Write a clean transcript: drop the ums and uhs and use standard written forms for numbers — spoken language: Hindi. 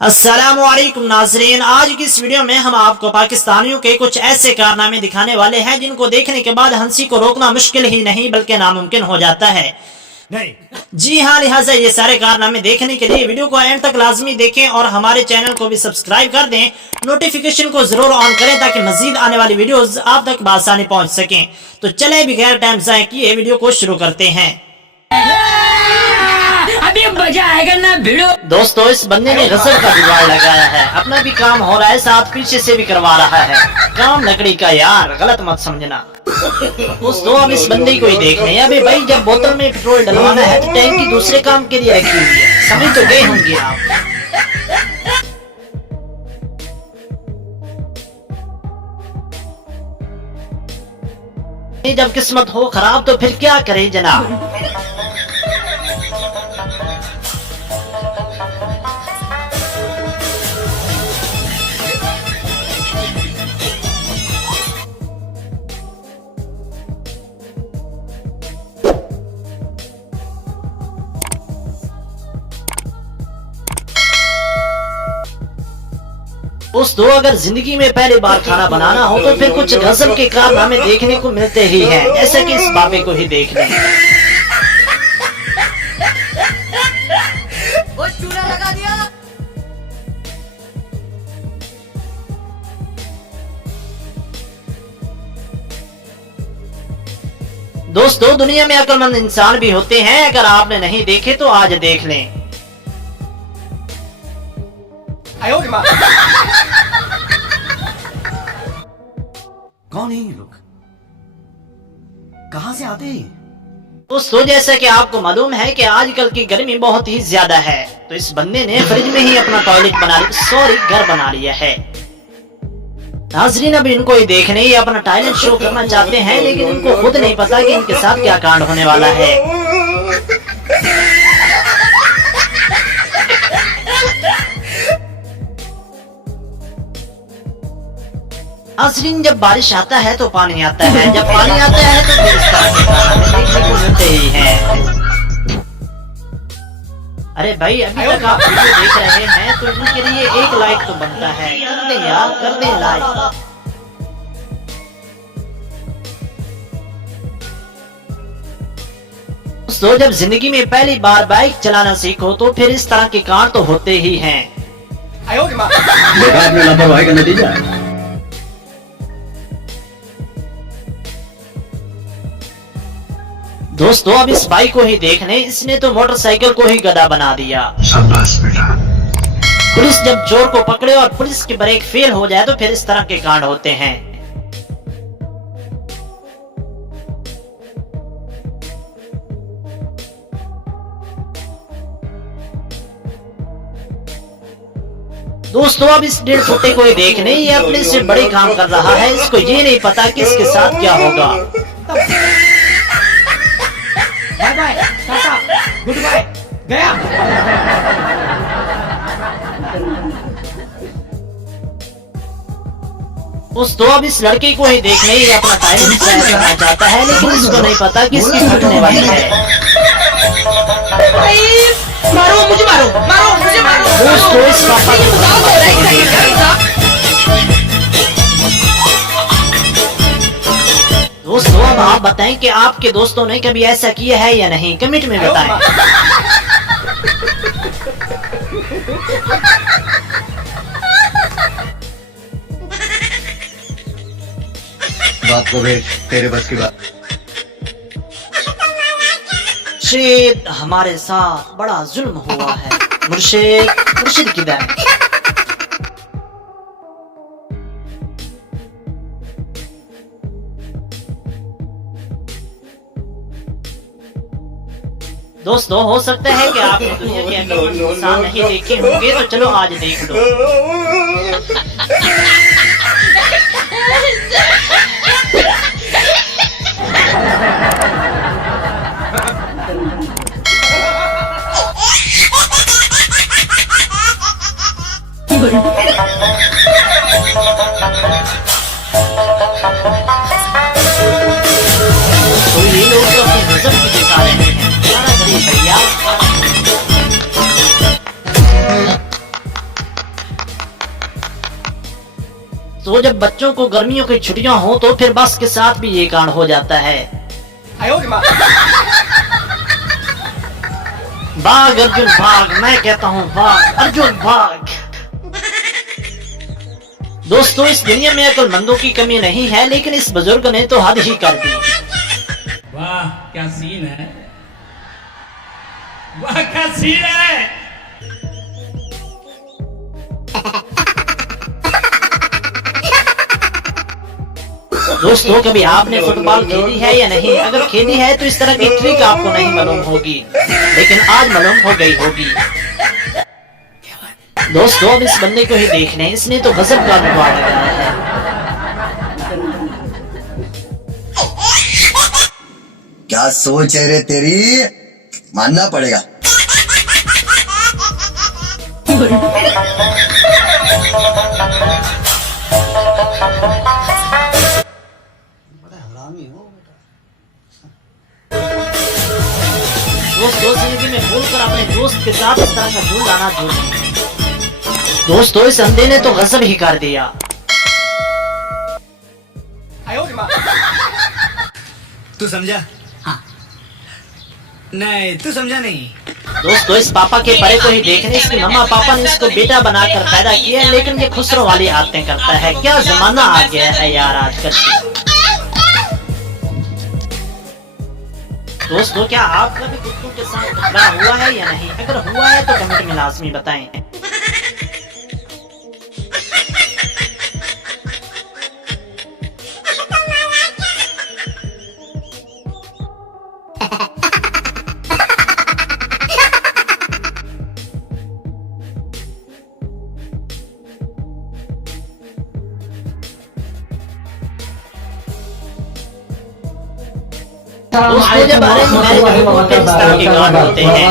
अस्सलामुअलैकुम नाज़रीन, आज की इस वीडियो में हम आपको पाकिस्तानियों के कुछ ऐसे कारनामे दिखाने वाले हैं जिनको देखने के बाद हंसी को रोकना मुश्किल ही नहीं बल्कि नामुमकिन हो जाता है। नहीं जी हाँ, लिहाजा ये सारे कारनामे देखने के लिए वीडियो को एंड तक लाजमी देखें और हमारे चैनल को भी सब्सक्राइब कर दें। नोटिफिकेशन को जरूर ऑन करें ताकि मजीद आने वाली वीडियोस आप तक बआसानी पहुंच सकें। तो चले बगैर टाइम ज़ाया किए वीडियो को शुरू करते हैं। अभी मजा आएगा ना भिड़ो। दोस्तों, इस बंदे ने गजब का जुगाड़ लगाया है। अपना भी काम हो रहा है, साथ पीछे से भी करवा रहा है। काम लकड़ी का यार, गलत मत समझना। दोस्तों, अब इस बंदे को ही देख रहे हैं। अभी भाई, जब बोतल में पेट्रोल डलवाना है तो टैंकी दूसरे काम के लिए रखी हुई है, समझ तो गए होंगे आप। जब किस्मत हो खराब तो फिर क्या करे जनाब। दोस्तों, अगर जिंदगी में पहली बार खाना बनाना हो तो फिर कुछ गजब के कारनामे देखने को मिलते ही हैं, जैसे कि इस बाबे को ही देख लें। वो चूल्हा लगा दिया। दोस्तों, दुनिया में अक्लमंद इंसान भी होते हैं, अगर आपने नहीं देखे तो आज देख लें। कौन है ये लोग? कहां से आते हैं? दोस्तों, जैसा कि आपको मालूम है कि आजकल की गर्मी बहुत ही ज्यादा है, तो इस बंदे ने फ्रिज में ही अपना टॉयलेट घर बना लिया है। नाजरीन, अभी इनको ही देखने ही अपना टॉयलेट शो करना चाहते हैं, लेकिन इनको खुद नहीं पता कि इनके साथ क्या कांड होने वाला है। नाज़रीन, जब बारिश आता है तो पानी आता है, जब पानी आता है तो फिर इस तरह के कारनामे देखने को मिलते ही हैं। अरे भाई, अभी तक आप वीडियो देख रहे हैं तो इनके लिए एक लाइक तो बनता है। कर दे यार, कर दे लाइक। दोस्तों, जब जिंदगी में पहली बार बाइक चलाना सीखो तो फिर इस तरह के कांड तो होते ही हैं। देखा आपने लापरवाही का नतीजा है। दोस्तों, अब इस बाइक को ही देख लें, इसने तो मोटरसाइकिल को ही गधा बना दिया। शाबाश बेटा। पुलिस जब चोर को पकड़े और पुलिस की ब्रेक फेल हो जाए तो फिर इस तरह के कांड होते हैं। दोस्तों, अब इस 1.5 फुटे को ही देख लें, ये अपने से बड़े काम कर रहा है। इसको ये नहीं पता कि इसके साथ क्या होगा। Bye bye, tata, good bye, गया। दोस्तों, अब इस लड़के को ही देखने ये अपना टैलेंट जाहिर करना चाहता है, लेकिन इसको नहीं पता कि इसकी फटने वाली है। मारो मुझे, मारो मुझे, मारो। दोस्तों, इस पापा की दोस्तों, अब आप बताएं कि आपके दोस्तों ने कभी ऐसा किया है या नहीं, कमेंट में बताएं। बात को भेज, तेरे बस की बात। मुर्शिद, हमारे साथ बड़ा जुल्म हुआ है। मुर्शिद किधर है? दोस्तों, हो सकता है कि आप दुनिया के अक्लमंद इंसान नहीं देखे होंगे, तो चलो आज देख लो। तो ये लोग तो अपने गजब की दिखा रहे हैं। भैया तो जब बच्चों को गर्मियों की छुट्टियां हो तो फिर बस के साथ भी ये कांड हो जाता है। 哎呦我的妈！ भाग अर्जुन भाग, मैं कहता हूँ भाग अर्जुन भाग। दोस्तों इस दुनिया में अक्लमंदों की कमी नहीं है, लेकिन इस बुजुर्ग ने तो हद ही कर दी। वाह क्या सीन है, वाह क्या सीन है। दोस्तों कभी आपने फुटबॉल खेली है या नहीं? अगर खेली है तो इस तरह की ट्रिक आपको नहीं मालूम होगी, लेकिन आज मालूम हो गई होगी। दोस्तों अब इस बंदे को ही देख लें, इसने तो गजब का जुगाड़ लगाया है। क्या सोच है रे तेरी, मानना पड़ेगा। दोस्तों जिंदगी में भूलकर अपने दोस्त के साथ इस तरह का झूल लाना झूल। दोस्तों इस अंधे ने तो गजब ही कर दिया। 哎呦我的妈！ तू समझा? हाँ। नहीं तू समझा नहीं। दोस्तों इस पापा के परे को ही देखने, इसके मम्मा पापा ने इसको बेटा बनाकर पैदा किया है, लेकिन ये खुसरो वाली आदतें करता है। क्या जमाना आ गया है यार आजकल। दोस्तों क्या आपका भी कुत्तों के साथ झगड़ा हुआ है या नहीं? अगर हुआ है तो कमेंट में लाजमी बताएं। दोस्तों जब अरेंज मैरिज में होते हैं, इस तरह के कांड होते हैं।